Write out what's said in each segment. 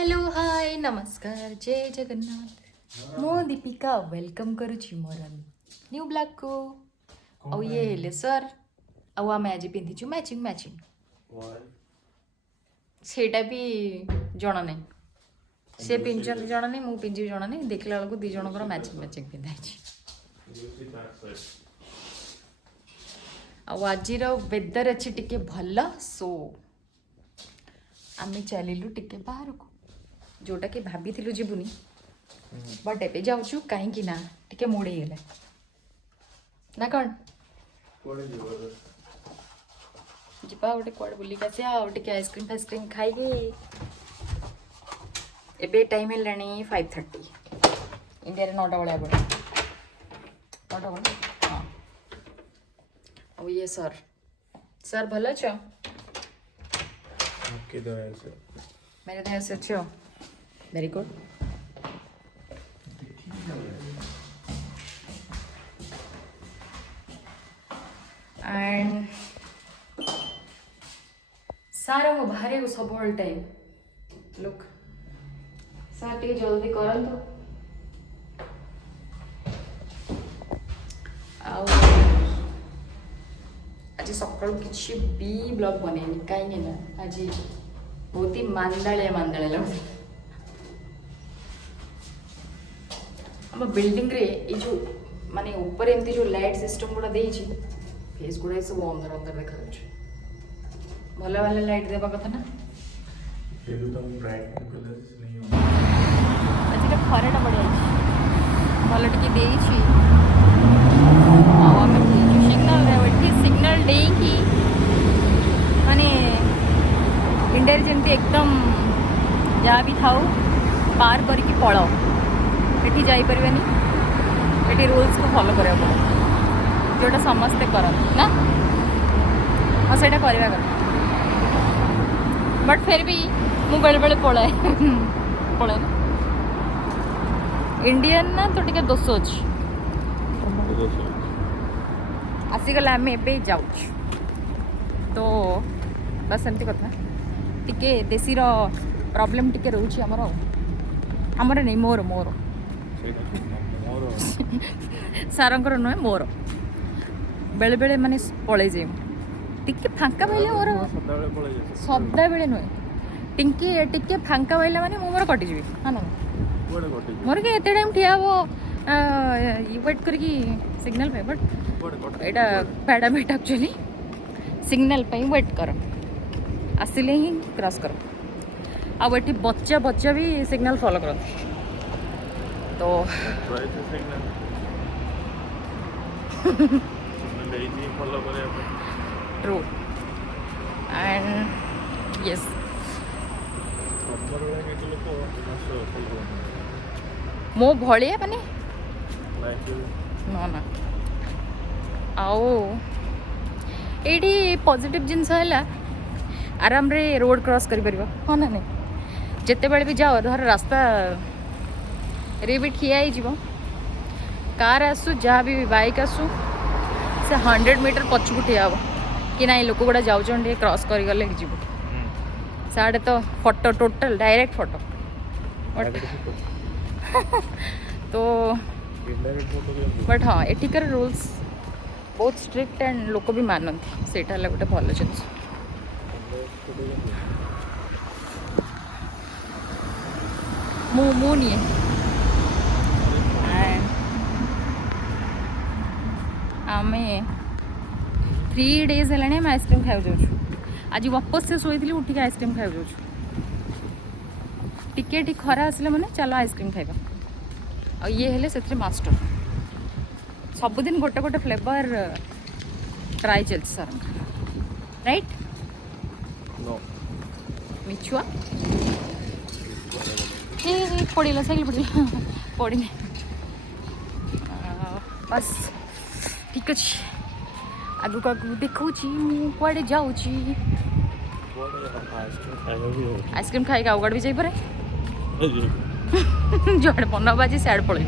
Hello hi नमस्कार जय जगन्नाथ मो दीपिका वेलकम करुची मोर न्यू ब्लॉग को और ये हेले सर आउ आम आज पिंधिचु मैचिंग मैचिंग सेटा भी जणा नहीं से पिंचन जणा नहीं मु पिंजी जणा नहीं देखला बेलको दी जनकर मैचिंग मैचिंग पिंधाइछि आउ आजिर वेदर अच्छी टिके भल सो आम चलिलु टिके बाहर को जोटा कि भाभी जीवुनी बट एबे जाऊँ कहीं ना टिके मुड़े गले ना कौन जीवा गोटे कौड़ बुलिक आस आइसक्रीम फाइसक्रीम खाई एबे टाइम है 5:30 इंडिया रे 9टा बेला पड़े 9टा बेला हाँ अब ये सर भल अच्छ मेरे दया से अच्छे हो वेरी गुड एंड सारा वो बाहर सब टाइम लुक सार टे जल्दी करंतु आज सकाल किसी भी ब्लॉग बनेनी कहीं ना आज बहुत ही मांदालिया लगे आम बिल्डिंग रे ये जो माने ऊपर एमती जो लाइट सिस्टम गुड़ा देइछि फेस गुड़ा सब अंदर अंदर देखा भल भल लाइट देवा कथा ना आज खराटा बढ़िया भल टे देइछि सिग्नल डेकी माने इंडिया जमी एकदम जहाँ भी थाऊ पार करके पलाओ ये जापर ये रूल्स को फॉलो करा पड़े जोटा समस्ते करते ना हाँ से करवा बट फिर भी मुझे बेले बेले पलाए पलाए ना इंडियन ना तो टे दोष अच्छी आसीगला आम ए जाऊँ तो बस एमती कथा टिके देशी प्रॉब्लम टिके रोचे आमर नहीं मोर मोर सारंकर नुहे मोर बेले बेले माने पड़े जाए टिके फांका पाइले मोर सदा बेले नुहे टिके टिके फांका पाइले माने मोर कटिजी हाँ ना मोर के एते टाइम ठिया वेट करके सिग्नल पे बट एटा पैडामिट एक्चुअली सिग्नल पे वेट कर आसिले ही क्रॉस कर अब ये बच्चा बच्चा भी सिग्नल फॉलो कर तो ट्रू एंड यस मो भलिया माने ना ना आओ ये पॉजिटिव जिनस है आराम रे रोड क्रॉस कर परिबा हाँ ना नहीं जिते बड़े भी जाओ धर रास्ता रे भी ठिया ही जीवो कार आसु जहाँ भी बाइक आसु से 100 मीटर पछकु ठिया हो कि ना लोक गुड़ा जाऊँ क्रॉस कर गले जीव साढ़े तो फोटो टोटल डायरेक्ट फोटो तो बट हाँ एठिकार रूल्स बहुत स्ट्रिक्ट एंड लोक भी मानती से गोटे भल जिनस मु नहीं आम 3 days है आम आइसक्रीम खाई जाऊँ आज वापस से शोई उठिक आइसक्रीम खाई जाऊँ टिके खरा आसले मैंने चलो आइसक्रीम खाइबा और ये हेले से मास्टर सबुदिन गोटे गोटे फ्लेवर ट्राई चलती सर राइट मिछुआ पड़ा साइकिल पड़ा पड़े बस ठीक अच्छे आगु आगु देखा कड़े जाऊँ आइसक्रीम खाई आउगाड़ भी जापे जोड़े मन बाजी सियाड़ पड़े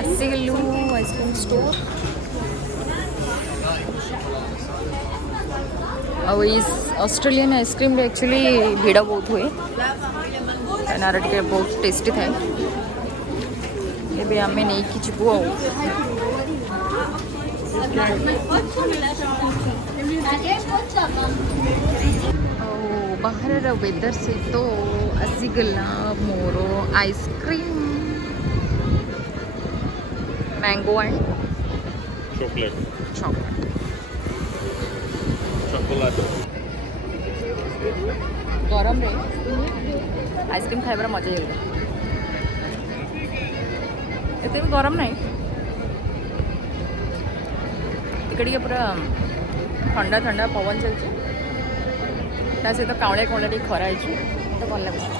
आसिगलु आइसक्रीम स्टोर ଆଉ ଏଇ ଅଷ୍ଟ୍ରେଲିଆନ୍ ଆଇସ୍କ୍ରିମ୍ରେ ଆକ୍ଚୁଆଲି ଭିଡ଼ ବହୁତ ହୁଏ କାହିଁକିନା ଟିକେ ବହୁତ ଟେଷ୍ଟି ଥାଏ। ଏବେ ଆମେ ନେଇକି ଯିବୁ ଆଉ। ଆଉ ବାହାରର ୱେଦର ସହିତ ଆସିଗଲା ମୋର ଆଇସ୍କ୍ରିମ୍ ମ୍ୟାଙ୍ଗୋ ଆଣ୍ଡ ଚକୋଲେଟ୍ ଗରମରେ ଆଇସ୍କ୍ରିମ୍ ଖାଇବାର ମଜା ହେଇଗଲା। ଏତେ ବି ଗରମ ନାହିଁ, ଟିକେ ଟିକେ ପୁରା ଥଣ୍ଡା ଥଣ୍ଡା ପବନ ଚାଲିଛି, ତା ସହିତ କାଉଁଳିଆ କାଉଁଳିଆ ଟିକେ ଖରା ହେଇଛି, ତ ଭଲ ଲାଗୁଛି।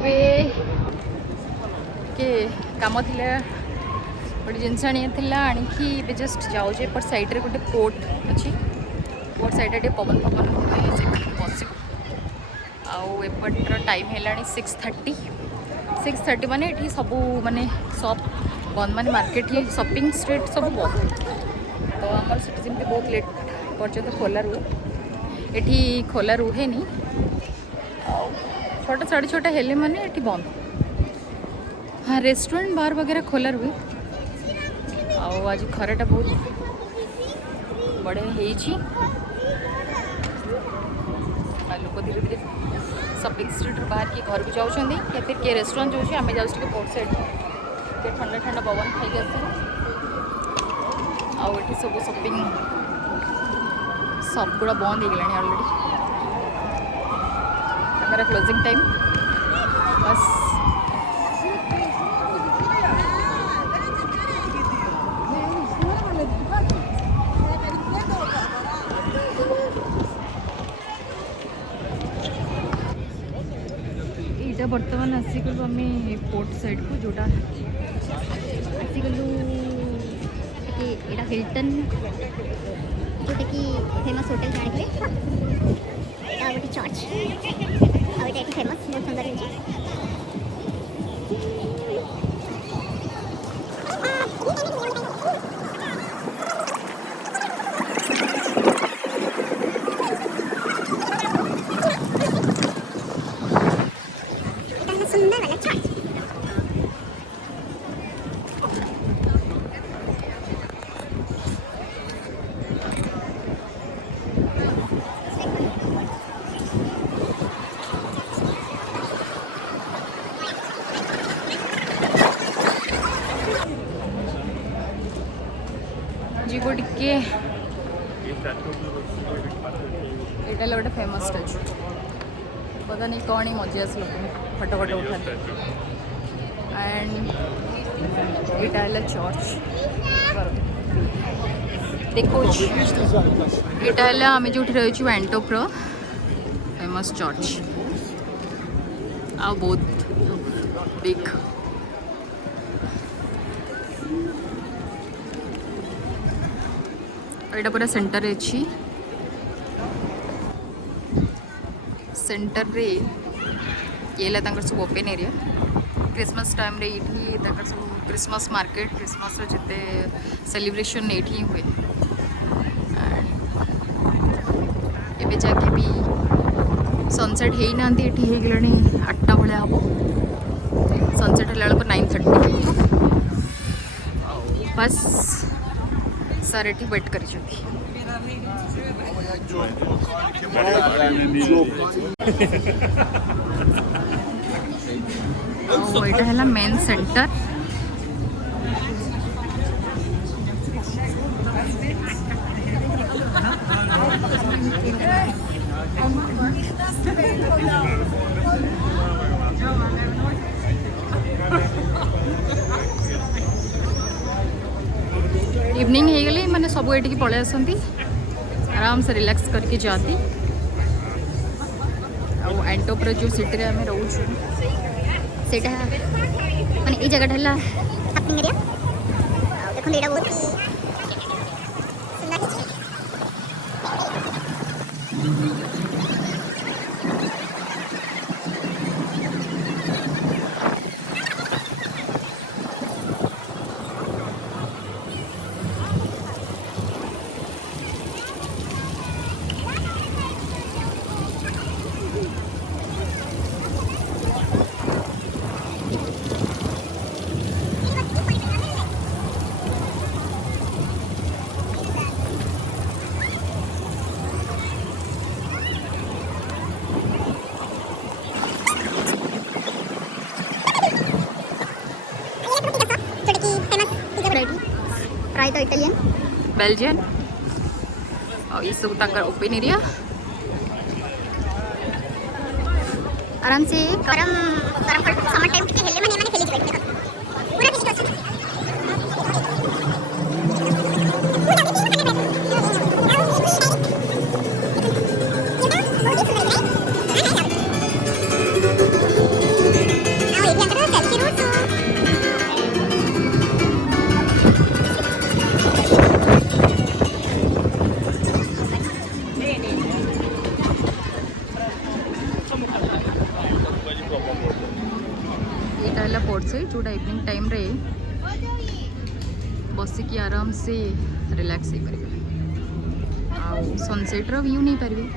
ଏବେ ଟିକେ କାମ ଥିଲା, ଗୋଟେ ଜିନିଷ ଆଣିବାର ଥିଲା, ଆଣିକି ଏବେ ଜଷ୍ଟ ଯାଉଛି। ଏପଟ ସାଇଡ଼୍ରେ ଗୋଟେ ପୋର୍ଟ ଅଛି, ପୋର୍ଟ ସାଇଡ଼୍ରେ ଟିକେ ପବନ ପବନ ହୁଏ, ସେଠି ବସିବୁ। ଆଉ ଏପଟର ଟାଇମ୍ ହେଲାଣି 6:30 ମାନେ ଏଠି ସବୁ ମାନେ ସପ୍ ବନ୍ଦ, ମାନେ ମାର୍କେଟ ହିଁ ସପିଂ ଷ୍ଟ୍ରିଟ୍ ସବୁ ବନ୍ଦ। ତ ଆମର ସେଠି ଯେମିତି ବହୁତ ଲେଟ୍ ପର୍ଯ୍ୟନ୍ତ ଖୋଲା ରୁହେ, ଏଠି ଖୋଲା ରୁହେନି। ଆଉ 6ଟା 6:30 ହେଲେ ମାନେ ଏଠି ବନ୍ଦ। हाँ, रेस्टोरेंट बार वगैरह खोला रुहे। ଆଉ ଆଜି ଖରାଟା ବହୁତ ବଢ଼ିଆ ହେଇଛି। ଲୋକ ଧୀରେ ଧୀରେ ସପିଂ ଷ୍ଟ୍ରିଟ୍ରୁ ବାହାରିକି ଘରକୁ ଯାଉଛନ୍ତି, या फिर କିଏ ରେଷ୍ଟୁରାଣ୍ଟ ଯାଉଛି। ଆମେ ଯାଉଛୁ ଟିକେ ପୋର୍ଟ ସାଇଡ଼୍, ଟିକେ ଥଣ୍ଡା ଥଣ୍ଡା ପବନ ଖାଇକି ଆସିବୁ। ଆଉ ଏଠି ସବୁ ସପିଂ ସପ୍ ଗୁଡ଼ା ବନ୍ଦ ହେଇଗଲାଣି ଅଲରେଡ଼ି, ତାଙ୍କର କ୍ଲୋଜିଂ ଟାଇମ୍ ବାସ୍। ଏଇଟା ବର୍ତ୍ତମାନ ଆସିଗଲୁ ଆମେ ପୋର୍ଟ ସାଇଡ଼୍କୁ, ଯେଉଁଟା ଆସିଗଲୁ ଟିକେ ଏଇଟା ହିଲ୍ଟନ୍, जोटाकि फेमस होटेल जाने गोटे चर्च और ये फेमस बहुत सुंदर है। सुंदर वाला चर्च ଯିବୁ ଟିକେ। ଏଇଟା ହେଲା ଗୋଟେ ଫେମସ୍ ଷ୍ଟାଚୁ, पता नहीं कौन ही मजा आस लोक फटो फटो उठाते। एंड इटा है चर्च देखो, इटा है आम जो रही वैंटोप्र फेमस चर्च, आ बहुत बिग। यहाँ पूरा सेंटर अच्छी, सेंटर रे ये सब ओपन एरिया। क्रिसमस टाइम रे ये सब क्रिसमस मार्केट, क्रिसमस जिते सेलिब्रेशन ये हुए। एवं जाके भी सनसेट हो ना, ये हो गला 8टा भाया हम, सनसेट है 9:30 बस। सर ये वेट कर है मेन सेंटर। इवनिंग सब ये पलि आसती आराम से रिलैक्स करके जाती एंटोपर जो सिटी आम रोचु से माने ये जगह है हैपनिंग एरिया देखो एटा बहुत फ्राई तो इटालियन बेल्जियन और ये सब तक ओपन एरिया आराम से गरम गरम समर टाइम टिके हेले माने माने खेली बैठे पूरा खेली अछि पोर्ट से जोटा इवनिंग टाइम रे बसिकी आराम से रिलैक्स हो पारे सनसेट व्यू नहीं पारे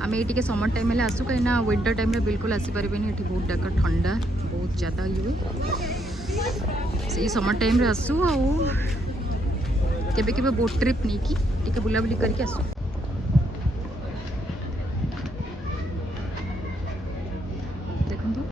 आम ये समर टाइम आसू कहीं विंटर टाइम रे बिल्कुल आसीपारे ये बहुत डाक ठंडा बहुत ज़्यादा ये हुए से समर टाइम रे आसू केबे केबे बोट ट्रिप नहीं कि बुलाबुली करके आसू देखो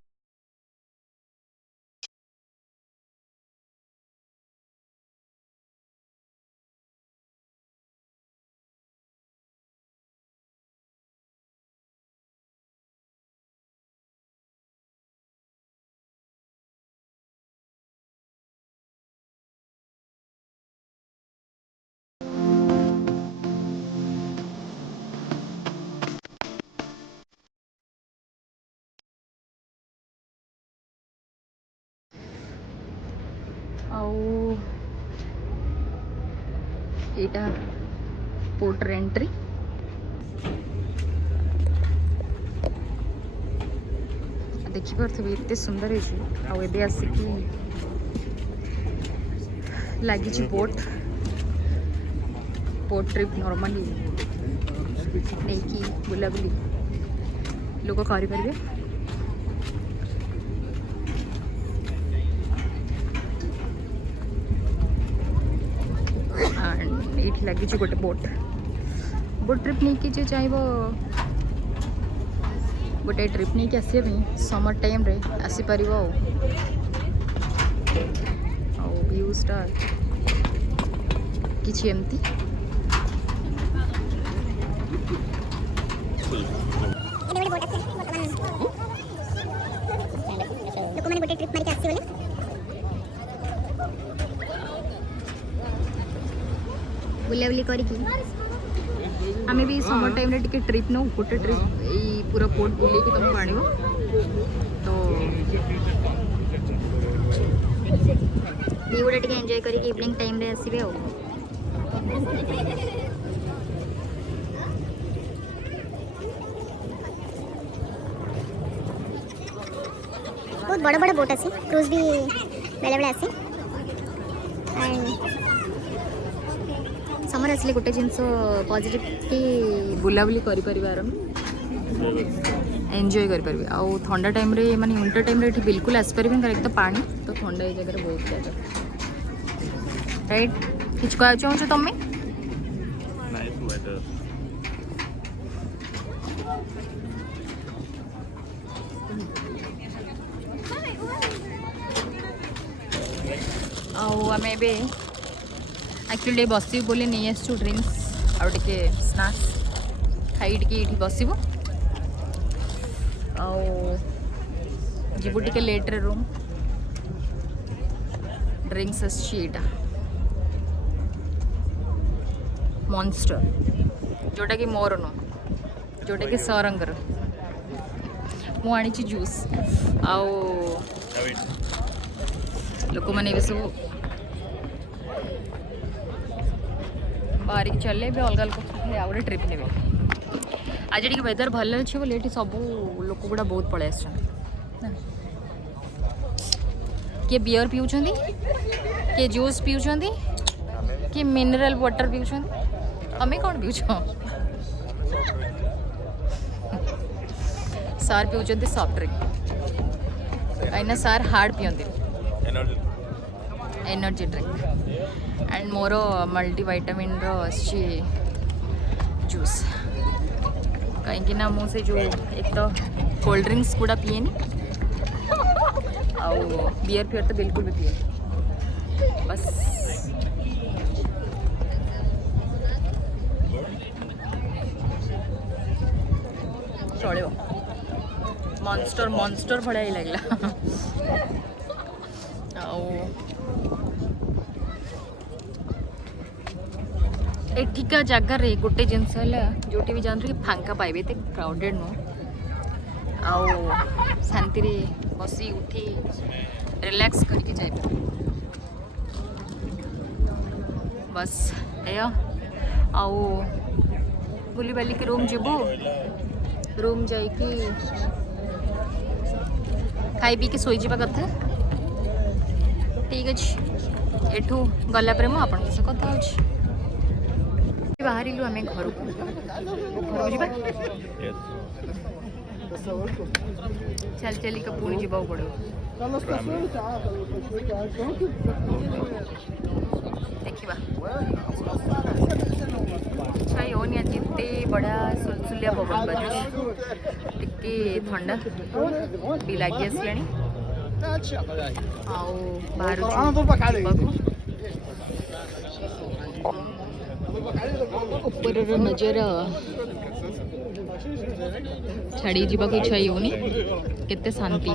एटा पोर्ट एंट्री देखिपे एत सुंदर है आसिकी लगी बोट ट्रिप नॉर्मली नहीं कि बुलाबुली लोग करें ये लगी गोटे बोट ट्रिप नहीं कि चाहे गोटे ट्रिप नहीं कि आसपा समर टाइम रे आसीपर व्यूजटा किसी एमती बुलाबुली करके आमे भी समर टाइम रे टिके ट्रिप नौ गोटे ट्रिप यही पूरा पोर्ट बुले कि तुमको आनिबो तो ये गोटे टिके एंजॉय करके इवनिंग टाइम रे आसीबे हो बहुत बड़ा बड़ा बोट आसी क्रूज भी बेले बेले आसी एंड समर आसले गोटे जिनस पॉजिटिव कि बुलाबुली करि आराम एंजॉय करें आउ ठंडा टाइम रे माने विंटर टाइम रे बिल्कुल आसपारे एक तो पानी तो ठंडा ये जगह बहुत ज़्यादा राइट किछ कह चाहूँ तुम्हें आम एक्चुअली बसबू बोली नहीं आसू ड्रिंक्स आउ टे स्नाक्स खाई टे बसबू जीवु टे लेट्रे रूम ड्रिंक्स आसटा मॉन्स्टर जोटा कि मोर नु जोटा कि सरंगर मु आनी जूस आउ लोक मैंने भी सब बाहर चले भी अलग अलग आ गए ट्रिप ने आज टी वेदर भल अच्छे बोले ये सब लोक गुड़ा बहुत पलि आस किए बियर पिउछन किए जूस पिउछन कि मिनरल वाटर पिउछन आम कौन पिउछ सार पिउछन सॉफ्ट ड्रिंक कहीं सार हार्ड पियंती energy drink and more multivitamin juice कहीं ना मुझे जो एक तो कोल्ड ड्रिंक्स गुड़ा पिएनी आउ बियर फियर तो बिल्कुल भी पिए बस चलो मॉन्स्टर मॉन्स्टर भाया ही लगला एठिका जगार गोटे जिनस जो भी जानते कि फांका पाइबे तो क्राउडेड नु आउ शांति रे बसी उठी रिलैक्स करके जाए बस या आउ बुली बाली के रूम जीवु रूम जाइकी खाई पी के सोई जावा कथा ठीक अच्छे एठू गला पर मुझे आपन से कथा होछि बाहरिलु आमे घर को जीवा चल चली का पुणी जीवा पड़ो देखा अच्छा योनी आज एते बड़ा सुलसुलिया पवन बाजू टिके ठंडा भी लगी आसला बाहर ऊपर नजर छाड़ी जीवा को इच्छा होनी केते शांति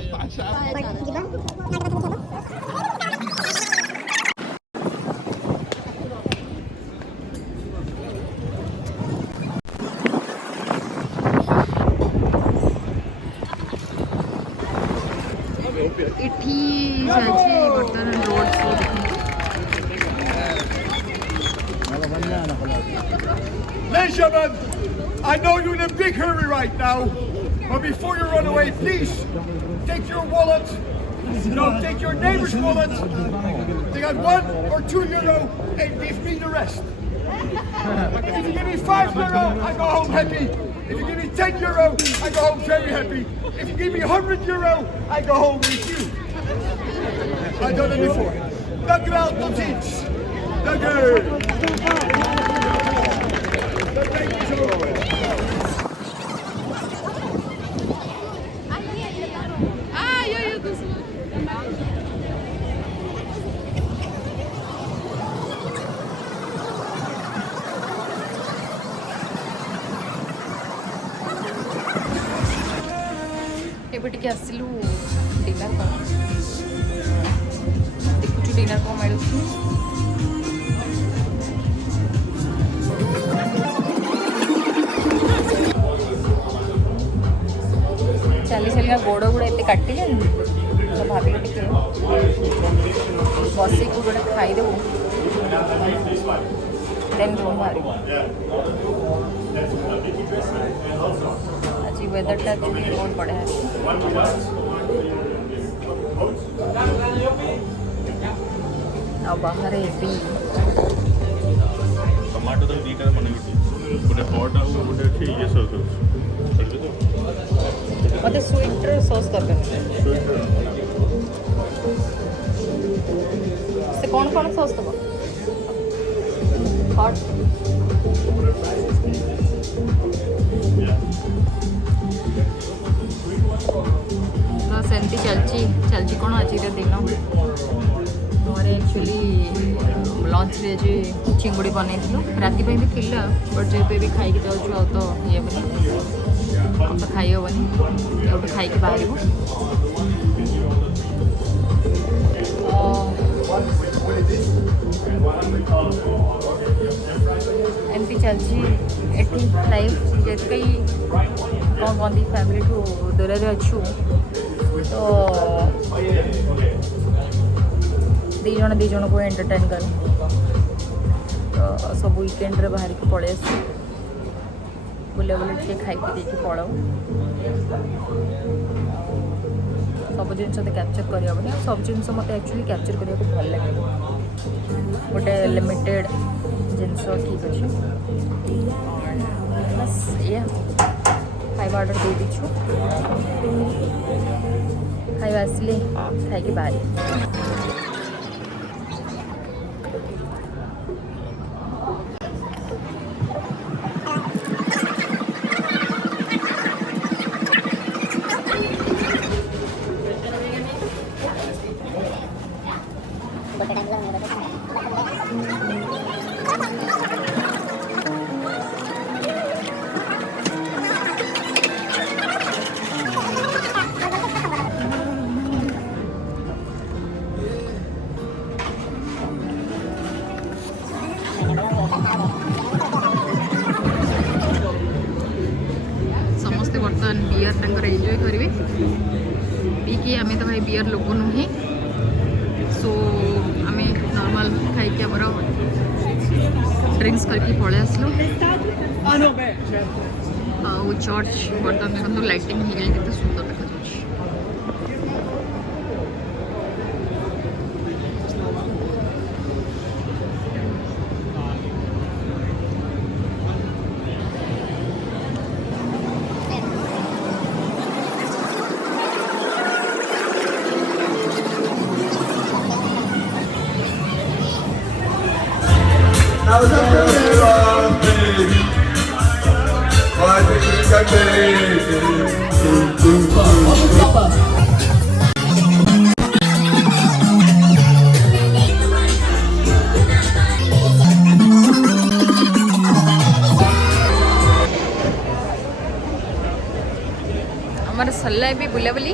इठी जाची बर्तन road show Benjamin, I know you're in a big hurry right now, but before you run away, please take your wallet. No, take your neighbor's wallet. They got €1 or €2 and give me the rest. If you give me €5, I go home happy. If you give me €10, I go home very happy. If you give me €100, I go home with you. I've done it before. Dank u wel, tot ziens. Dank u. एपटिके आसिलु dinner को देखु dinner को मिलू चली चलिका गोड़ गुड़ा एत काटी तो भाविल टे बस गोटे खाईदेव देन रूम बाहर आज वेदरटा बहुत बढ़िया आ बाहर भी टमाटो तो दीटा मन गोटे हट आ गोटे ये सॉस मत स्वीट सॉस दरकार से कौन कौन सॉस दब हट तो सेमती चलची कौन आज दिन मोर एक्चुअली लंच रे आज चिंगुड़ी बनई राति भी थिला बट जेहेतु भी खाई जाऊँ आ तो ये बनी तो खाई हेनी एवं खाई बाहर एमती चलती लाइफ जेत कई कौन कहती फैमिली ठू दूर अच्छु तो दी जन को एंटरटेन कर तो सब वीकेंड रे बाहर के पड़े बुले बुले टे खाई पी देके पड़ाऊ सब जिन कैप्चर करहबनी सब जिन मत एक्चुअली कैप्चर करने को भल लगे गोटे लिमिटेड जिनस ठीक अच्छे बस ये खाଇବା ऑर्डर दे दीचु खाଇବା आसले खाई बाहर समस्ते बर्तमान बियर तांकर एंजॉय करेंगे पीकी आम तो भाई बियर लोक नुहे सो आम नॉर्मल खाई आमर ड्रिंक्स करके पड़े आसलु चर्च बर्तमान देखो लाइटिंग हो गई कितने सुंदर देखा Now it's up to you, baby. I think you can make हमारे सल्ला भी बुला बुली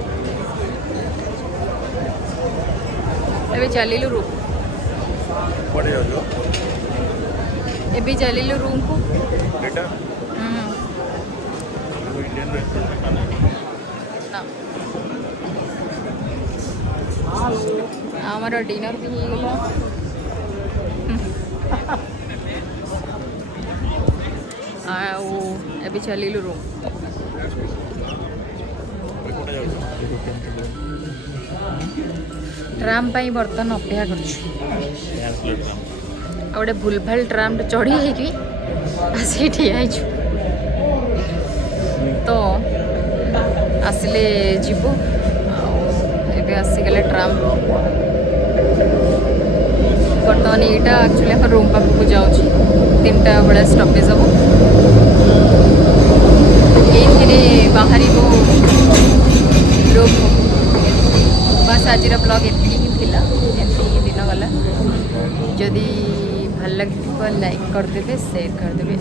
अभी चलिलु रूम एबी चलिलु रूम को बेटा इंडियन रेस्टोरेंट ना हमारा डिनर भी हो गला एबी चलिलु रूम ट्राम पाई बर्तन अपेक्षा कर गोटे भूलभाल ट्राम चढ़ी है ठिया तो आसिले जीवु एबे आसीगले ट्राम बर्तमान यहाँ एक्चुअली हम रूम पाक को जाऊँ 3टा बेले स्टपेज हम ये बाहर रूम बस आज ब्लॉग एमती ही थिला एमती ही दिन गला जदि भल लगे लाइक करदे शेयर करदे एंड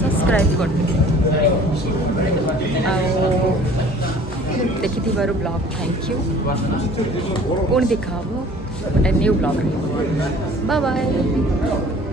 सब्सक्राइब करदे देखी ब्लॉग थैंक यू पुणी देखा गोटे न्यू ब्लॉग बाय बाय।